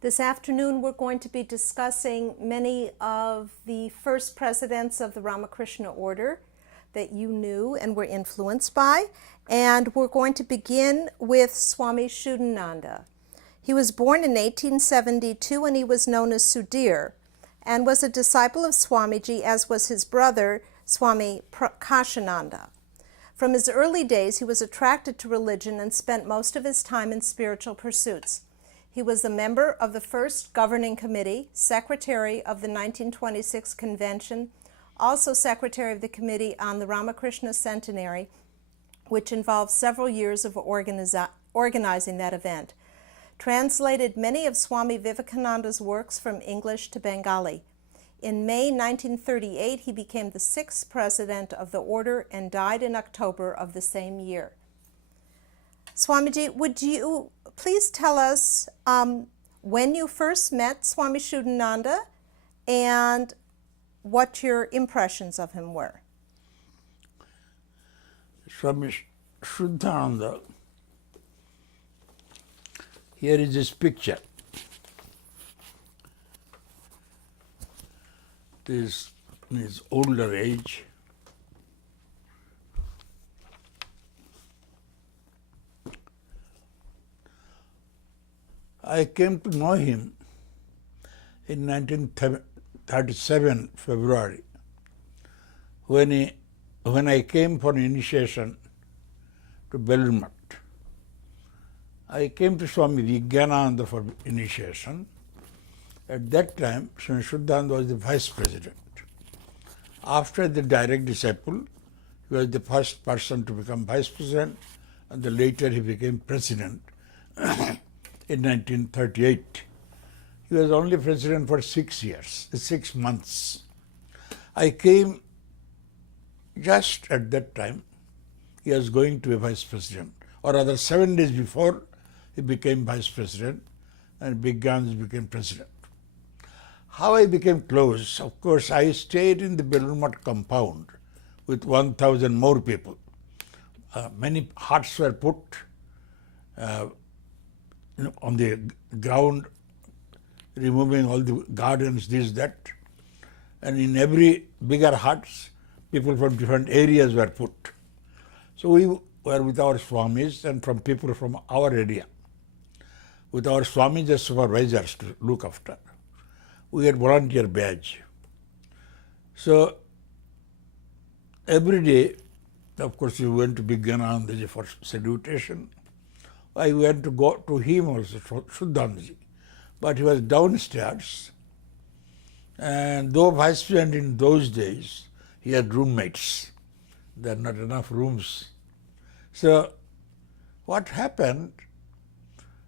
This afternoon we're going to be discussing many of the first presidents of the Ramakrishna Order that you knew and were influenced by. And we're going to begin with Swami Shuddhananda. He was born in 1872 and he was known as Sudhir and was a disciple of Swamiji, as was his brother Swami Chidananda. From his early days he was attracted to religion and spent most of his time in spiritual pursuits. He was a member of the first governing committee, secretary of the 1926 convention, also secretary of the committee on the Ramakrishna centenary, which involved several years of organizing that event. Translated many of Swami Vivekananda's works from English to Bengali. In May 1938, he became the sixth president of the order and died in October of the same year. Swamiji, would you please tell us when you first met Swami Shuddhananda and what your impressions of him were? Swami Shuddhananda, here is his picture. This in his older age. I came to know him in 1937 February when I came for initiation to Belmont. I came to Swami Vivekananda for initiation. At that time, Swami Shuddhananda was the vice president. After the direct disciple, he was the first person to become vice president, and then later he became president in 1938. He was only president for 6 years, 6 months. I came just at that time. He was going to be vice president, or rather 7 days before he became vice president and became president. How I became close, of course, I stayed in the Belmont compound with 1,000 more people. Many huts were put on the ground, removing all the gardens, this, that. And in every bigger huts, people from different areas were put. So we were with our Swamis and from people from our area, with our Swamis as supervisors to look after. We had volunteer badge. So every day, of course, we went to Vivekananda for salutation. I went to go to him also, Shuddhananda, but he was downstairs. And though vice president in those days, he had roommates. There are not enough rooms. So what happened,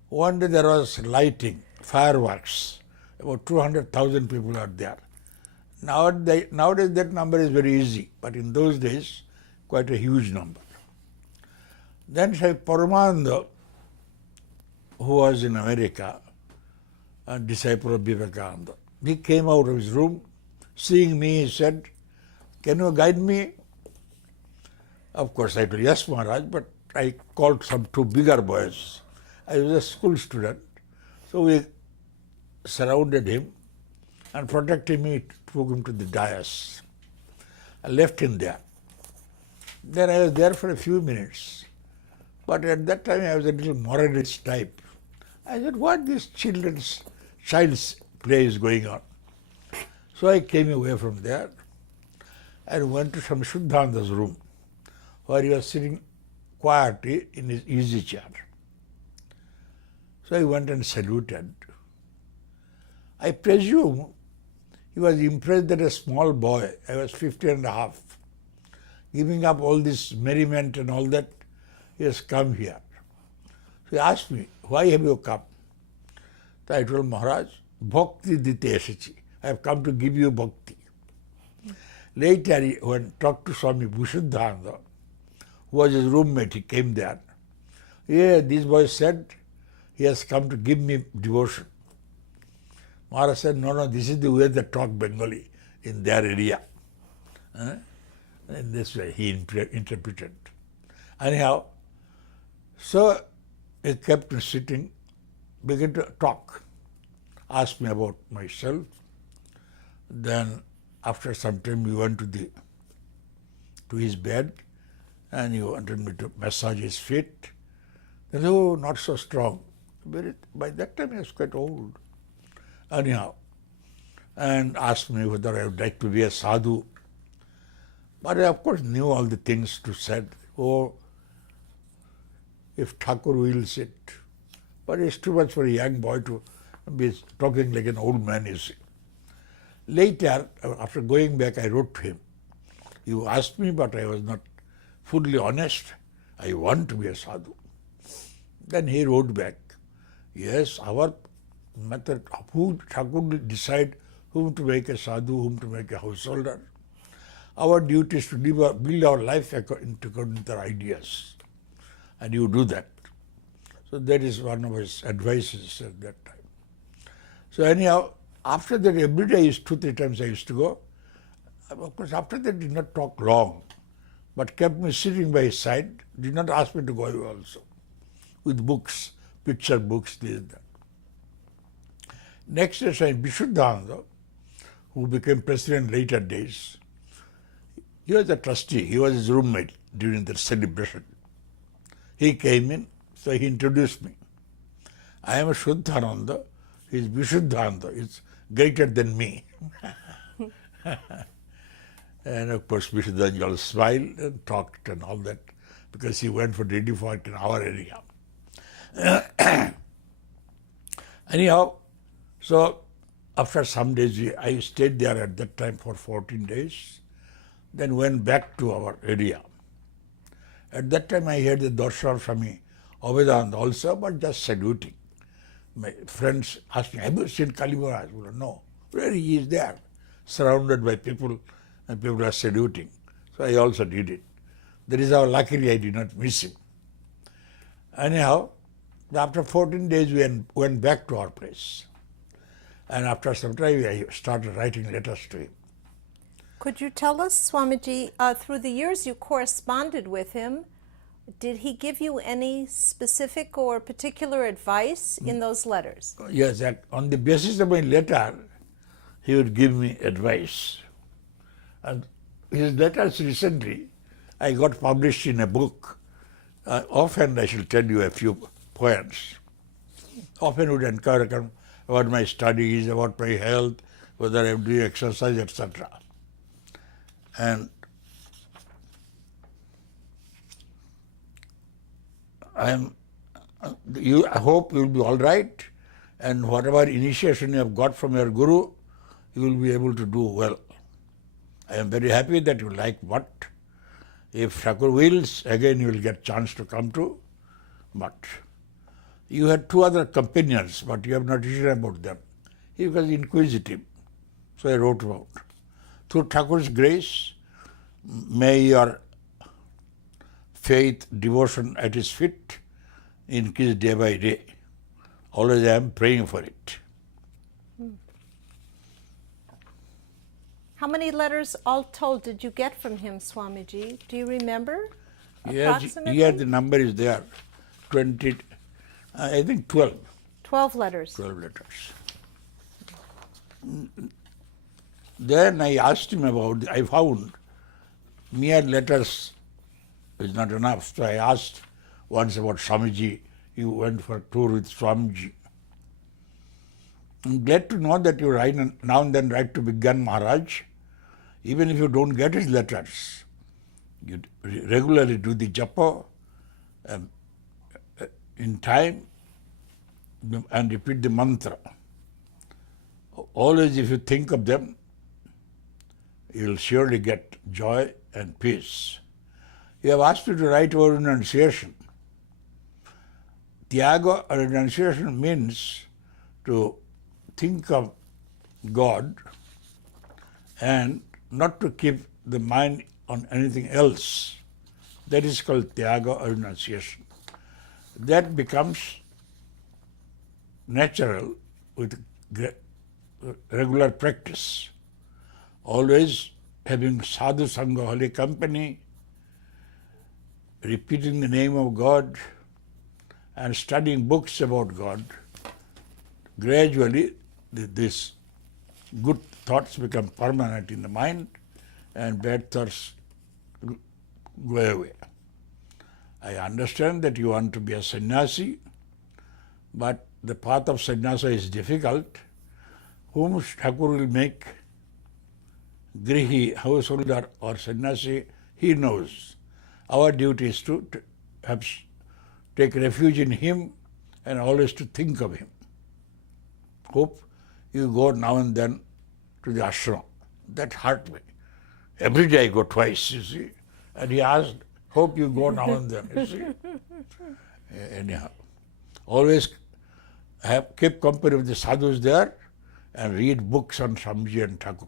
one day there was lighting, fireworks. About 200,000 people are there. Nowadays that number is very easy, but in those days, quite a huge number. Then Swami Paramananda, who was in America, a disciple of Vivekananda, he came out of his room, seeing me, he said, "Can you guide me?" Of course, I told, "Yes, Maharaj," but I called some 2 bigger boys. I was a school student, so we surrounded him and protecting me, took him to the dais. I left him there. Then I was there for a few minutes. But at that time I was a little moralist type. I said, what this child's play is going on? So I came away from there and went to Swami Shuddhananda's room, where he was sitting quietly in his easy chair. So I went and saluted. I presume he was impressed that a small boy, I was 50 and a half, giving up all this merriment and all that, he has come here. So he asked me, why have you come? So I told Maharaj, Bhakti dite esechi. I have come to give you bhakti. Later, when he talked to Swami Shuddhananda, who was his roommate, he came there. Yeah, this boy said, he has come to give me devotion. Maharaj said, no, this is the way they talk Bengali in their area. And this way he interpreted. Anyhow, so he kept sitting, began to talk. asked me about myself. Then after some time we went to his bed and he wanted me to massage his feet. Then, oh, not so strong. By that time he was quite old. Anyhow, and asked me whether I would like to be a sadhu. But I of course knew all the things to say. Oh, if Thakur wills it. But it's too much for a young boy to be talking like an old man, you see. Later, after going back, I wrote to him. You asked me, but I was not fully honest. I want to be a sadhu. Then he wrote back, yes, our method, who Thakur will decide whom to make a sadhu, whom to make a householder. Our duty is to build our life according to their ideas. And you do that. So that is one of his advices at that time. So anyhow, after that, every day, 2-3 times I used to go. Of course, after that, did not talk long, but kept me sitting by his side, did not ask me to go away also, with books, picture books, this and that. Next day, Swami Shuddhananda, who became president later days, he was a trustee, he was his roommate during the celebration. He came in, so he introduced me. I am a Shuddhananda, he is Vishuddhananda, he is greater than me. And of course, Vishuddhananda smiled and talked and all that, because he went for ready for it in our area. Anyhow, so after some days, I stayed there at that time for 14 days, then went back to our area. At that time, I heard the darshan of Swami Vivekananda also, but just saluting. My friends asked me, have you seen Kali Maharaj? I said, no. Where he is there, surrounded by people, and people are saluting. So I also did it. That is how luckily I did not miss him. Anyhow, after 14 days, we went back to our place. And after some time, I started writing letters to him. Could you tell us, Swamiji, through the years you corresponded with him, did he give you any specific or particular advice in those letters? Yes, on the basis of my letter, he would give me advice. And his letters recently, I got published in a book. Often I shall tell you a few points. Often would encourage about my studies, about my health, whether I am doing exercise, etc. And I hope you will be all right, and whatever initiation you have got from your Guru, you will be able to do well. I am very happy that you like what. If Thakur wills, again you will get chance to come to. But you had 2 other companions, but you have not written about them. He was inquisitive, so I wrote about. Through Thakur's grace, may your faith, devotion at his feet increase day by day. Always I am praying for it. How many letters all told did you get from him, Swamiji? Do you remember? Yes, Approximately? here the number is there. 20, I think 12. 12 letters. 12 letters. Then I asked him about, I found mere letters is not enough. So I asked once about Swamiji. You went for a tour with Swamiji. I'm glad to know that you write now and then write to Vigyan Maharaj. Even if you don't get his letters, you regularly do the japa in time and repeat the mantra. Always if you think of them, you will surely get joy and peace. You have asked me to write about renunciation. Tyaga or renunciation means to think of God and not to keep the mind on anything else. That is called tyaga or renunciation. That becomes natural with regular practice. Always having sadhu sangha, holy company, repeating the name of God and studying books about God. Gradually These good thoughts become permanent in the mind and bad thoughts go away. I understand that you want to be a sannyasi, but the path of sannyasa is difficult. Whom Thakur will make grihi, householder or sannyasi, he knows. Our duty is to take refuge in him and always to think of him. Hope you go now and then to the ashram. That hurt me. Every day I go twice, you see. And he asked, hope you go now and then, you see. Anyhow, always keep company with the sadhus there and read books on Swamiji and Thakur.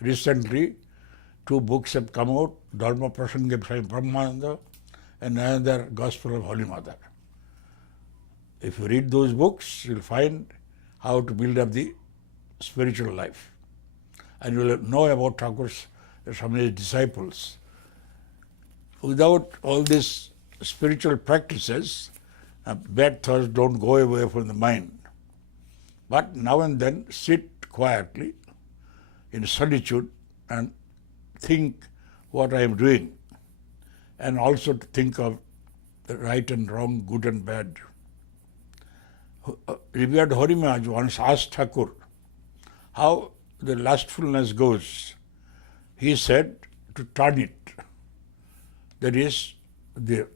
Recently, 2 books have come out, Dharma Prasanga of Swami Brahmananda and another Gospel of Holy Mother. If you read those books, you'll find how to build up the spiritual life. And you'll know about Thakur's, some of his disciples. Without all these spiritual practices, bad thoughts don't go away from the mind. But now and then sit quietly in solitude and think what I am doing, and also to think of the right and wrong, good and bad. Revered Hari Maharaj once asked Thakur how the lustfulness goes. He said to turn it. That is, the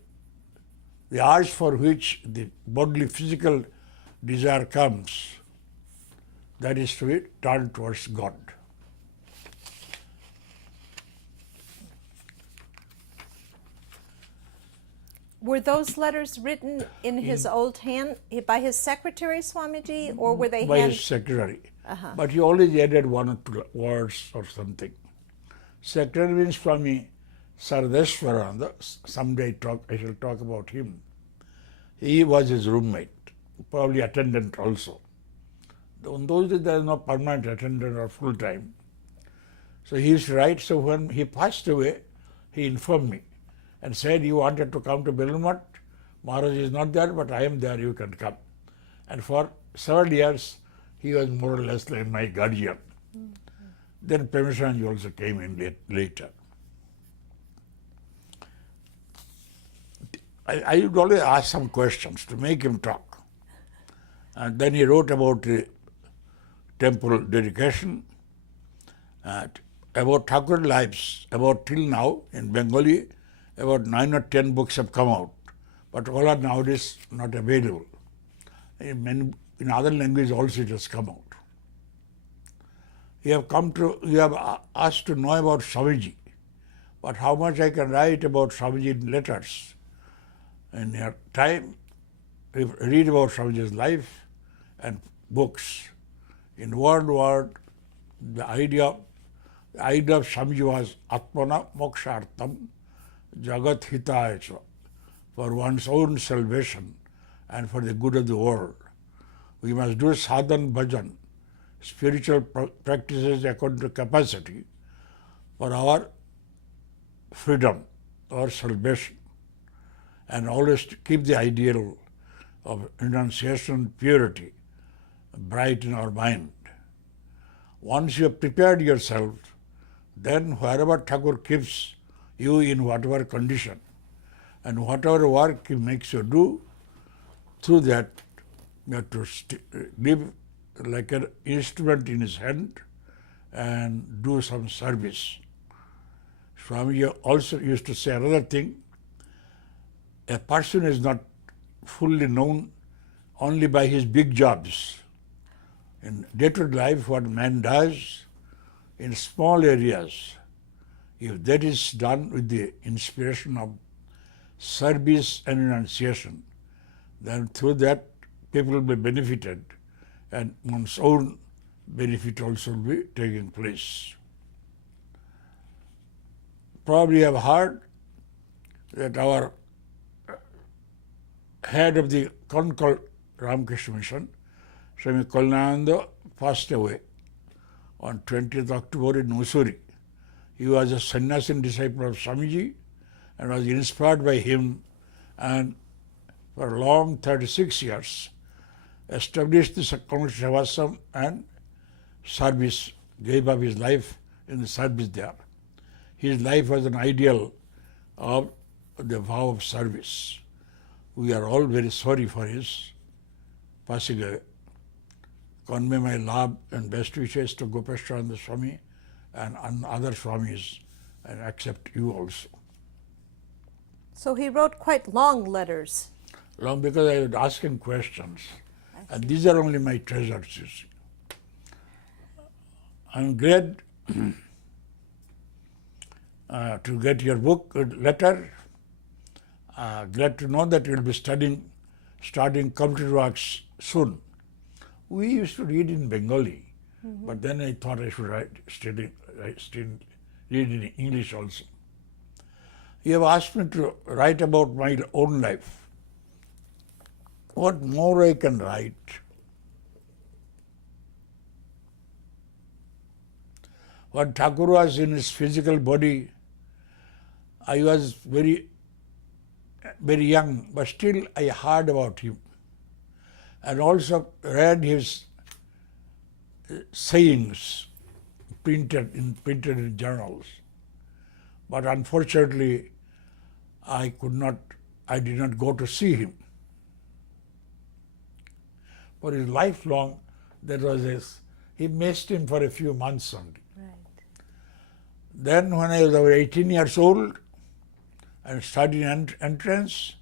urge for which the bodily physical desire comes, that is to be turned towards God. Were those letters written in his old hand by his secretary, Swamiji, or were they by his secretary? But he always added 1 or 2 words or something. Secretary means Swami Swahananda. Someday I shall talk about him. He was his roommate, probably attendant also. In those days there was no permanent attendant or full time. So he used to write. So when he passed away, he informed me and said, you wanted to come to Bellumat, Maharaj is not there, but I am there, you can come. And for several years, he was more or less like my guardian. Then Premishanji also came in later. I would always ask some questions to make him talk. And then he wrote about the temple dedication, about Thakur lives, about till now in Bengali, about 9 or 10 books have come out, but all are nowadays not available. In other languages also it has come out. You have asked to know about Swamiji, but how much I can write about Swamiji in letters. In your time, read about Swamiji's life and books. In word, the idea of Swamiji was Atmana Mokshartam Jagat Hitaya, for one's own salvation and for the good of the world. We must do sadhan bhajan, spiritual practices according to capacity, for our freedom, our salvation, and always to keep the ideal of renunciation, purity, bright in our mind. Once you have prepared yourself, then wherever Thakur keeps you in whatever condition and whatever work he makes you do, through that you have to live like an instrument in his hand and do some service. Swamiji also used to say another thing, a person is not fully known only by his big jobs. In day-to-day life, what man does in small areas, if that is done with the inspiration of service and renunciation, then through that people will be benefited and one's own benefit also will be taking place. Probably you have heard that our head of the Concord Ramakrishna Mission, Swami Chidananda, passed away on 20th October in Mussoorie. He was a sannyasin disciple of Swamiji and was inspired by him, and for a long 36 years established the Sakramati Sevasam and service, gave up his life in the service there. His life was an ideal of the vow of service. We are all very sorry for his passing away. Convey my love and best wishes to Gopeshwaranda Swami and other Swamis, and accept you also. So he wrote quite long letters. Long, because I would ask him questions. And these are only my treasures, you see. I'm glad to get your book, letter. Glad to know that you'll be starting computer works soon. We used to read in Bengali, but then I thought I should read in English also. You have asked me to write about my own life. What more I can write? When Thakur was in his physical body, I was very, very young, but still I heard about him and also read his sayings printed in journals. But unfortunately, I did not go to see him. For his lifelong, he missed him for a few months only. Right. Then when I was about 18 years old and studied entrance,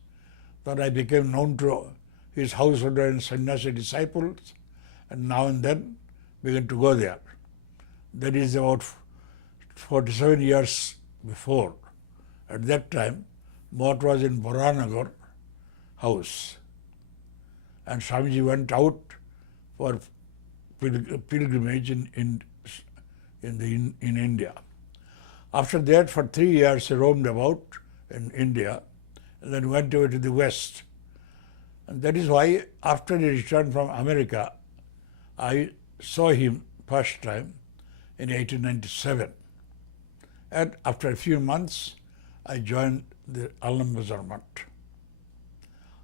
then I became known to his householder and sannyasi disciples, and now and then began to go there. That is about 47 years before. At that time, Mott was in Boranagar house, and Swamiji went out for pilgrimage in India. After that, for 3 years, he roamed about in India, and then went over to the West. And that is why, after he returned from America, I saw him first time in 1897. And after a few months, I joined the Al-Nambazar Mutt.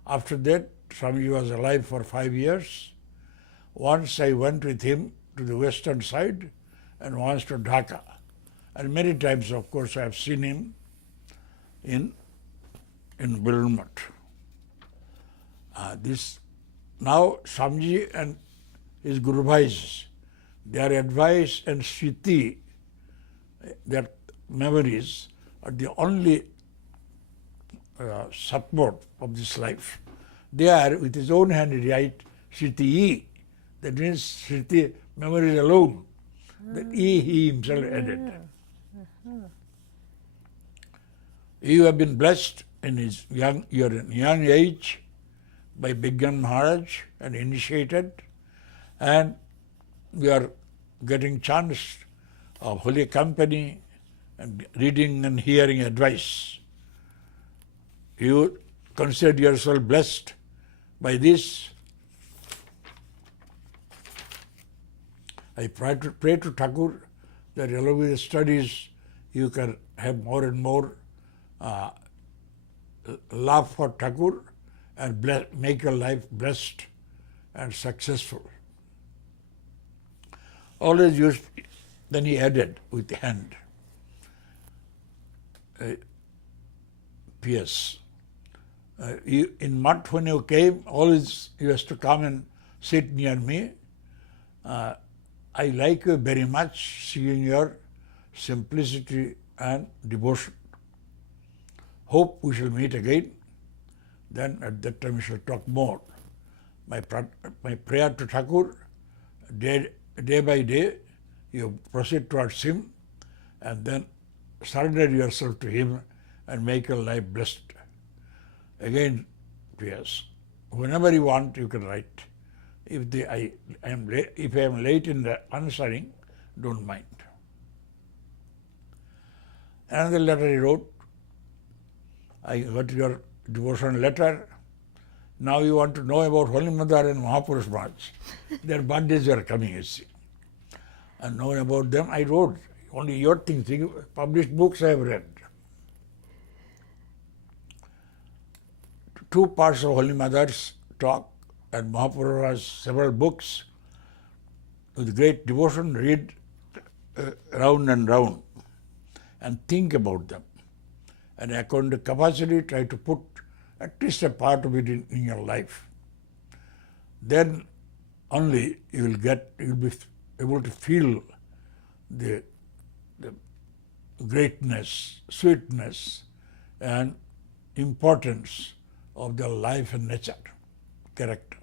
After that, Swamiji was alive for 5 years. Once I went with him to the western side and once to Dhaka. And many times, of course, I have seen him in Bilmutt. Now Swamiji and his Guru Bhais, their advice and Sriti, their memories are the only support of this life. They are, with his own hand, he write Sriti. That means Sriti, memories alone. That he himself added. You have been blessed in his young age by Bigyan Maharaj and initiated, and we are getting chance of holy company and reading and hearing advice. You consider yourself blessed by this. I pray to Thakur that along with the studies you can have more and more love for Thakur and make your life blessed and successful. Always use, then he added with the hand, P.S. In Mutt, when you came, always you used to come and sit near me. I like you very much, seeing your simplicity and devotion. Hope we shall meet again. Then at that time we shall talk more. My prayer to Thakur, day by day, you proceed towards him and then surrender yourself to him and make your life blessed. Again, P.S. Whenever you want, you can write. If I am late in the answering, don't mind. Another letter he wrote, I got your devotional letter. Now you want to know about Holy Mother and Mahapurush Maharaj. Their birthdays are coming, you see. And knowing about them, I wrote. Only your things, published books I have read. 2 parts of Holy Mother's talk and Mahaprabhu has several books. With great devotion, read round and round and think about them. And according to capacity, try to put at least a part of it in your life. Then only you will be able to feel the greatness, sweetness, and importance of the life and nature, character.